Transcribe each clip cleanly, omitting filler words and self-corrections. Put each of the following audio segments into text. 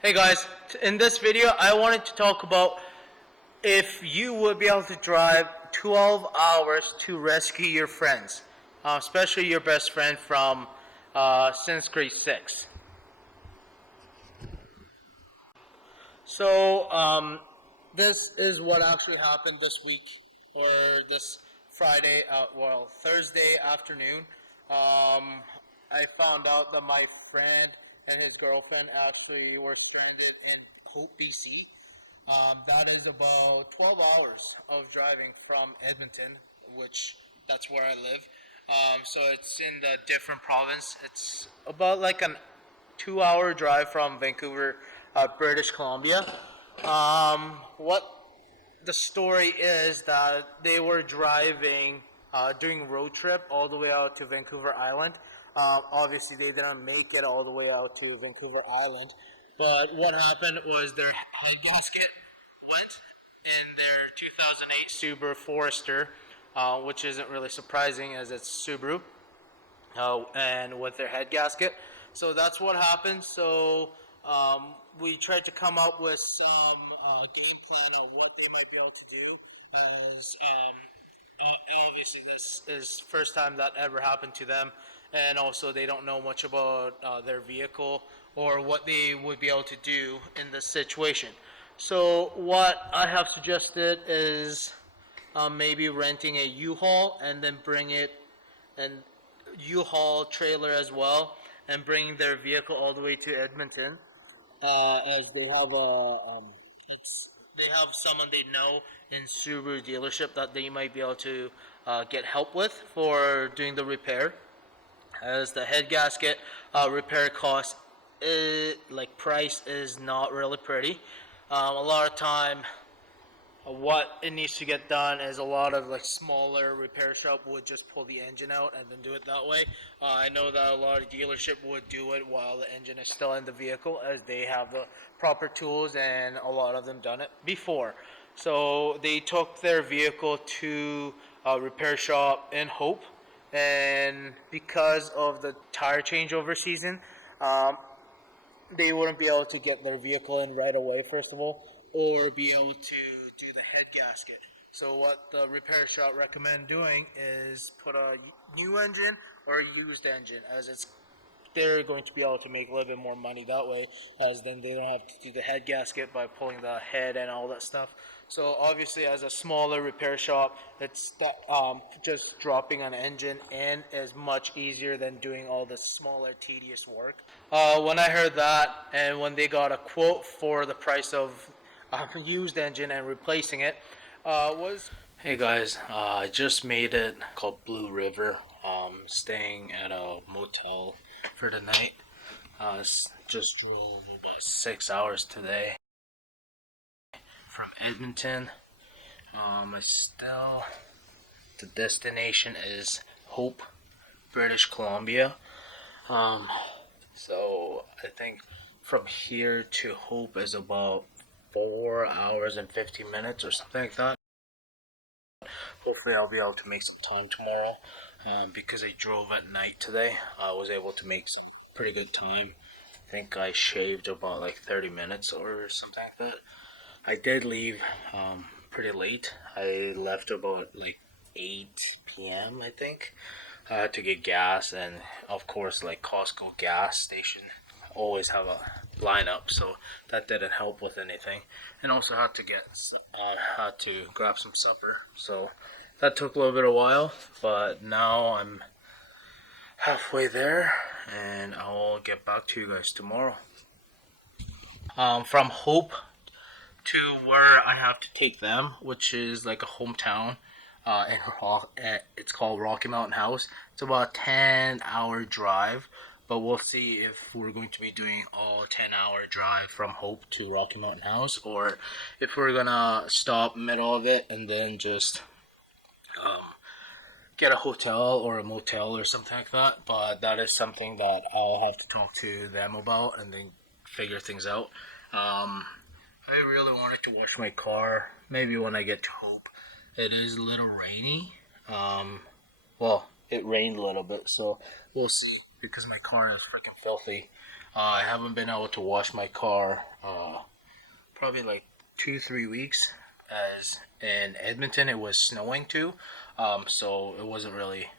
Hey guys, in this video I wanted to talk about if you would be able to drive 12 hours to rescue your friends, especially your best friend from since grade 6. So this is what actually happened this week, or this Friday, Thursday afternoon. I found out that my friend and his girlfriend actually were stranded in Hope, BC. That is about 12 hours of driving from Edmonton, which that's where I live. So it's in the different province. It's about like an 2 hour drive from Vancouver, British Columbia. What the story is that they were driving, doing road trip all the way out to Vancouver Island. Obviously, they didn't make it all the way out to Vancouver Island, but what happened was their head gasket went in their 2008 Subaru Forester, which isn't really surprising as it's Subaru, and with their head gasket. So that's what happened. So we tried to come up with some game plan of what they might be able to do. As obviously this is first time that ever happened to them, and also they don't know much about their vehicle or what they would be able to do in this situation. So what I have suggested is maybe renting a U-Haul and then bring it and U-Haul trailer as well, and bring their vehicle all the way to Edmonton, as they have it's they have someone they know in Subaru dealership that they might be able to get help with for doing the repair, as the head gasket repair cost like price is not really pretty. A lot of time what it needs to get done is a lot of like smaller repair shop would just pull the engine out and then do it that way. I know that a lot of dealership would do it while the engine is still in the vehicle, as they have the proper tools and a lot of them done it before. So they took their vehicle to a repair shop in Hope, and because of the tire changeover season, um, they wouldn't be able to get their vehicle in right away, first of all, or be able to do the head gasket. So what the repair shop recommend doing is put a new engine or a used engine, as it's they're going to be able to make a little bit more money that way, as then they don't have to do the head gasket by pulling the head and all that stuff. So obviously, as a smaller repair shop, it's that just dropping an engine in is much easier than doing all this smaller, tedious work. When I heard that, and when they got a quote for the price of a used engine and replacing it, was hey guys, I just made it, called Blue River. Staying at a motel for the night. Just drove about 6 hours today from Edmonton. I still the destination is Hope, British Columbia. Um, so I think from here to Hope is about 4 hours and 50 minutes or something like that. Hopefully, I'll be able to make some time tomorrow. Because I drove at night today, I was able to make some pretty good time. I think I shaved about like 30 minutes or something like that. I did leave pretty late. I left about like 8 p.m. I think. I had to get gas, and of course, like Costco gas station always have a lineup, so that didn't help with anything. And also had to grab some supper, so that took a little bit of while. But now I'm halfway there, and I'll get back to you guys tomorrow. From Hope to where I have to take them, which is like a hometown. It's called Rocky Mountain House. It's about a 10-hour drive, but we'll see if we're going to be doing all 10-hour drive from Hope to Rocky Mountain House, or if we're gonna stop middle of it and then just um, get a hotel or a motel or something like that. But that is something that I'll have to talk to them about and then figure things out. I really wanted to wash my car maybe when I get to Hope. It is a little rainy. Well, it rained a little bit, so we'll see, because my car is freaking filthy. I haven't been able to wash my car probably like 2 3 weeks. As in Edmonton, it was snowing too, so there wasn't really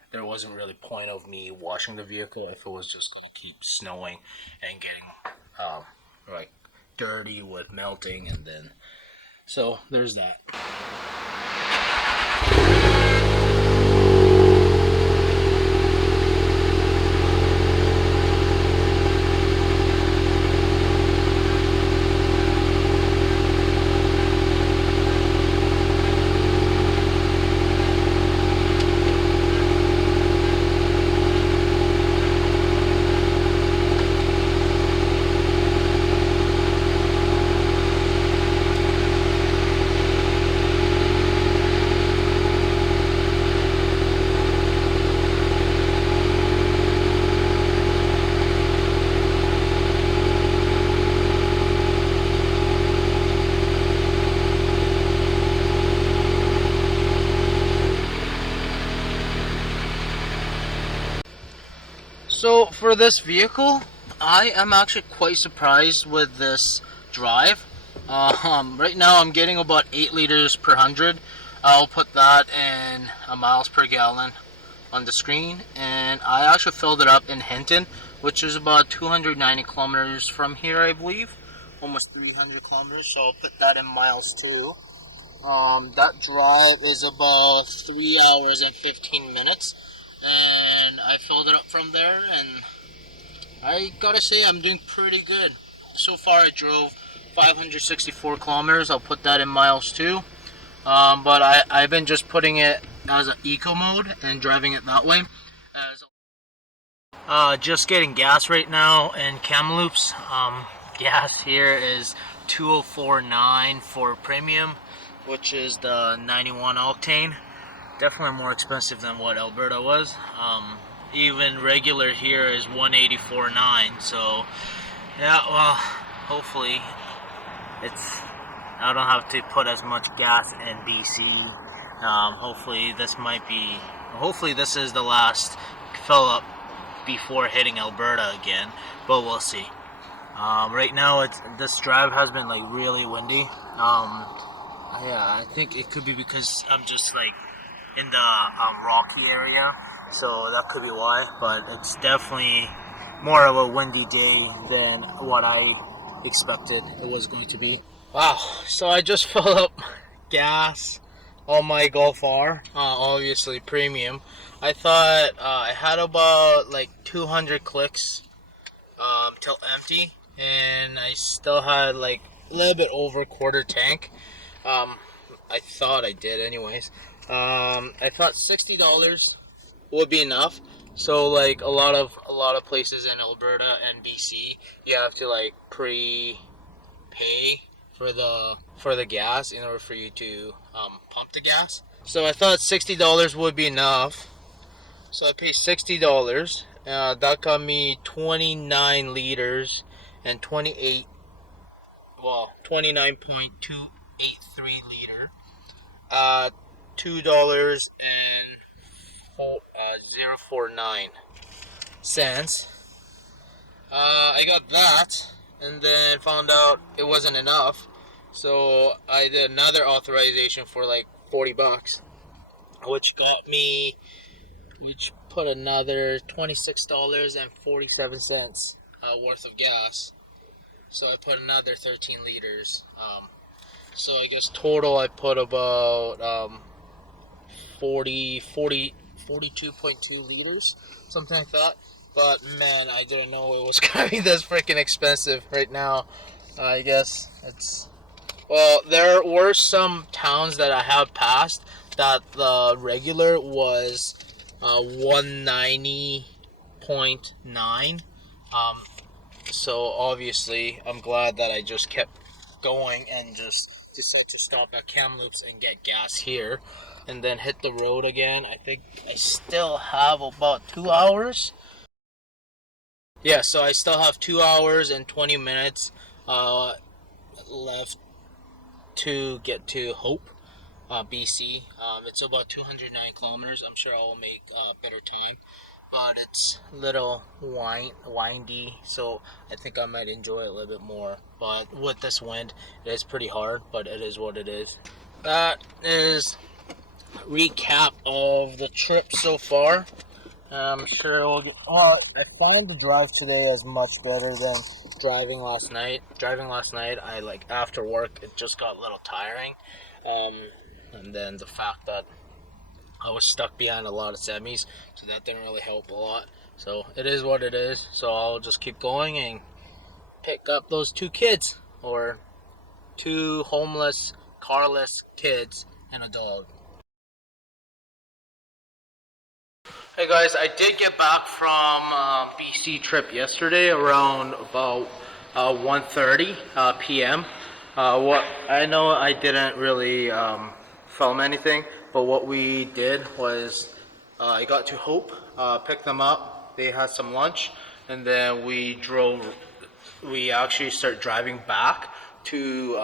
point of me washing the vehicle if it was just gonna keep snowing and getting like dirty with melting, and then so there's that. So for this vehicle, I am actually quite surprised with this drive. Right now I'm getting about 8 liters per 100. I'll put that in miles per gallon on the screen, and I actually filled it up in Hinton, which is about 290 kilometers from here, I believe, almost 300 kilometers. So I'll put that in miles too. That drive is about 3 hours and 15 minutes, and I filled it up from there, and I gotta say I'm doing pretty good. So far I drove 564 kilometers, I'll put that in miles too, but I've been just putting it as an eco mode and driving it that way. As just getting gas right now in Kamloops. Gas here is 204.9 for premium, which is the 91 octane. Definitely more expensive than what Alberta was. Even regular here is 184.9. So yeah, well, hopefully it's I don't have to put as much gas in BC. Hopefully this is the last fill up before hitting Alberta again, but we'll see. Right now, this drive has been like really windy. Yeah, I think it could be because I'm just like in the rocky area, so that could be why. But it's definitely more of a windy day than what I expected it was going to be. Wow, so I just filled up gas on my Golf R, obviously premium. I thought I had about like 200 clicks till empty, and I still had like a little bit over quarter tank. Um, I thought I did, anyways. I thought $60 would be enough. So like a lot of places in Alberta and BC, you have to like pay for the gas in order for you to pump the gas. So I thought $60 would be enough. So I paid $60. That got me 29 liters and 29.283 liter. $2 and 0.49 cents. I got that, and then found out it wasn't enough. So I did another authorization for like $40, which got me, which put another $26.47 worth of gas. So I put another 13 liters. So I guess total I put about 42.2 liters, something like that. But man, I didn't know it was gonna be this freaking expensive right now. I guess it's, well, there were some towns that I have passed that the regular was 190.9. So obviously, I'm glad that I just kept going and just decided to stop at Kamloops and get gas here, and then hit the road again. I think I still have about 2 hours. Yeah, so I still have 2 hours and 20 minutes left to get to Hope, BC. It's about 209 kilometers. I'm sure I will make better time. but it's a little windy, so I think I might enjoy it a little bit more. But with this wind, it is pretty hard, but it is what it is. That is recap of the trip so far. I'm sure we'll get. I find the drive today as much better than driving last night. Driving last night, I like after work, it just got a little tiring. And then the fact that I was stuck behind a lot of semis, so that didn't really help a lot. So it is what it is. So I'll just keep going and pick up those two kids, or two homeless, carless kids and a dog. Hey guys, I did get back from BC trip yesterday around about 1:30 p.m. What I know, I didn't really film anything, but what we did was I got to Hope, picked them up. They had some lunch, and then we drove. We actually start driving back to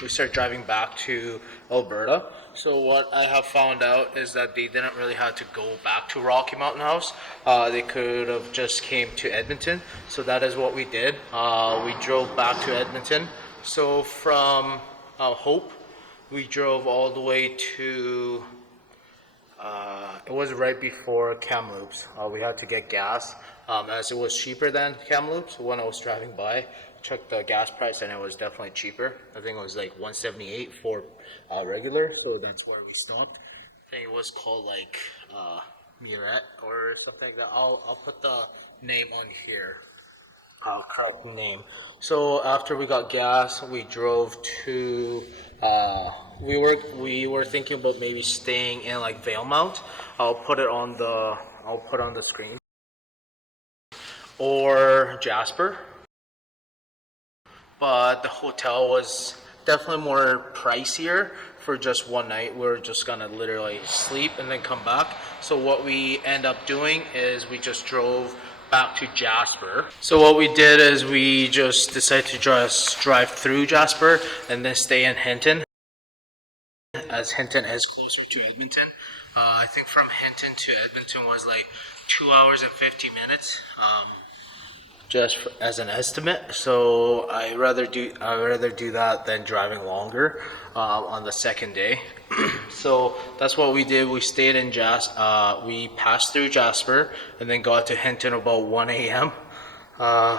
we start driving back to Alberta. So what I have found out is that they didn't really have to go back to Rocky Mountain House. They could have just came to Edmonton. So that is what we did. We drove back to Edmonton. So from Hope, we drove all the way to. It was right before Kamloops. We had to get gas, as it was cheaper than Kamloops when I was driving by. Checked the gas price and it was definitely cheaper. I think it was like 178 for regular, so that's where we stopped. I think it was called like Mirette or something like that. I'll put the name on here. Correct name. So after we got gas, we drove to. We were thinking about maybe staying in like Valemount. I'll put on the screen, or Jasper. But the hotel was definitely more pricier for just one night. We were just gonna literally sleep and then come back. So what we end up doing is we just drove back to Jasper. So what we did is we just decided to just drive through Jasper and then stay in Hinton, as Hinton is closer to Edmonton. I think from Hinton to Edmonton was like 2 hours and 50 minutes. Just as an estimate. So I rather do that than driving longer on the second day. So that's what we did. We stayed in we passed through Jasper and then got to Hinton about 1 a.m. Uh,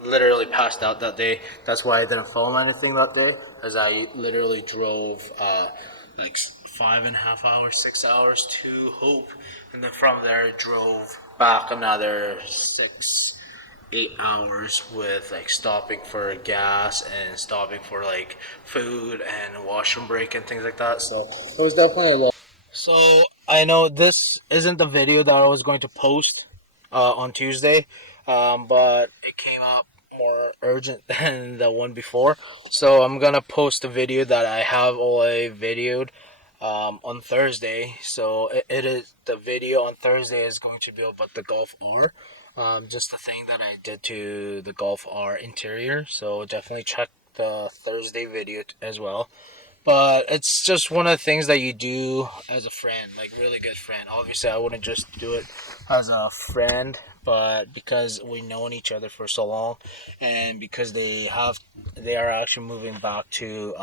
Literally passed out that day. That's why I didn't film anything that day, as I literally drove like 5.5 hours, 6 hours to Hope, and then from there drove back another 6, 8 hours with like stopping for gas and stopping for like food and washroom break and things like that. So it was definitely a lot. So I know this isn't the video that I was going to post on Tuesday, but it came up more urgent than the one before. So I'm gonna post a video that I have already videoed on Thursday. So it is the video on Thursday is going to be about the Golf R, just the thing that I did to the Golf R interior. So definitely check the Thursday video as well. But it's just one of the things that you do as a friend, like really good friend. Obviously, I wouldn't just do it as a friend, but because we known each other for so long, and because they are actually moving back to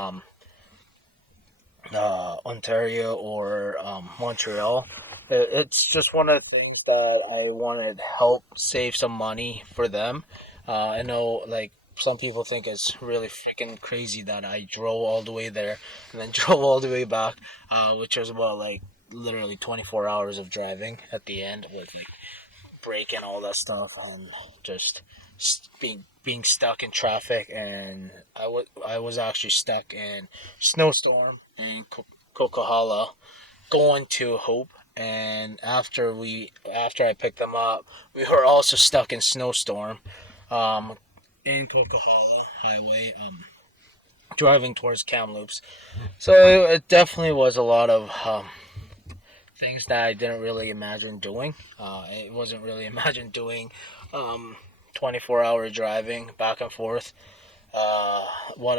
Ontario or Montreal. It's just one of the things that I wanted to help save some money for them. I know, like, some people think it's really freaking crazy that I drove all the way there and then drove all the way back, which was about like literally 24 hours of driving at the end with like break and all that stuff, and just being stuck in traffic. And I was actually stuck in snowstorm in Coquihalla going to Hope. And after I picked them up, we were also stuck in snowstorm um, in Coquihalla Highway, driving towards Kamloops. So it definitely was a lot of things that I didn't really imagine doing. It wasn't really imagined doing 24-hour driving back and forth. Uh, what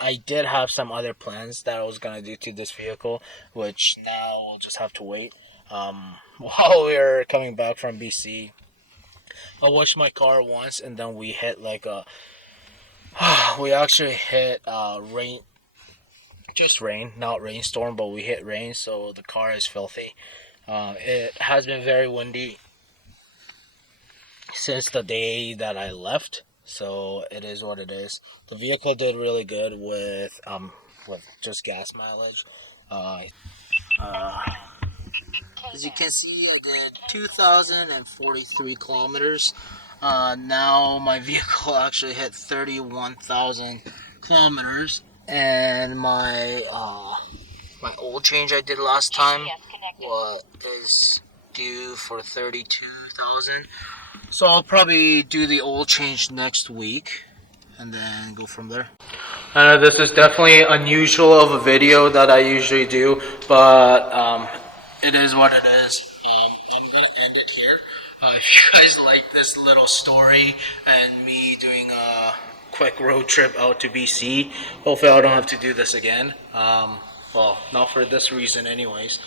I did have some other plans that I was gonna do to this vehicle, which now we'll just have to wait. while we were coming back from BC. I washed my car once, and then we hit like a we actually hit rain, just rain, not rainstorm, but we hit rain, so the car is filthy. It has been very windy since the day that I left, so it is what it is. The vehicle did really good with just gas mileage. Uh, uh, as you can see, I did 2,043 kilometers. Now my vehicle actually hit 31,000 kilometers, and my oil change I did last time is due for 32,000. So I'll probably do the oil change next week and then go from there. I know this is definitely unusual of a video that I usually do, but it is what it is. I'm gonna end it here. If you guys like this little story and me doing a quick road trip out to BC, hopefully I don't have to do this again. Well, not for this reason, anyways.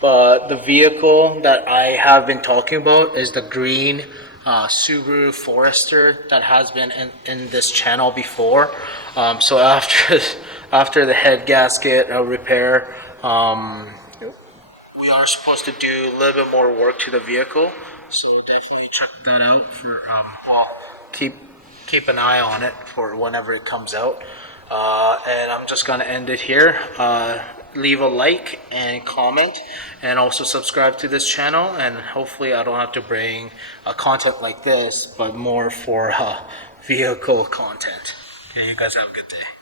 But the vehicle that I have been talking about is the green Subaru Forester that has been in this channel before. So after after the head gasket repair, we are supposed to do a little bit more work to the vehicle. So definitely check that out for well, keep an eye on it for whenever it comes out. And I'm just gonna end it here. Leave a like and comment, and also subscribe to this channel, and hopefully I don't have to bring content like this, but more for vehicle content. Okay, you guys have a good day.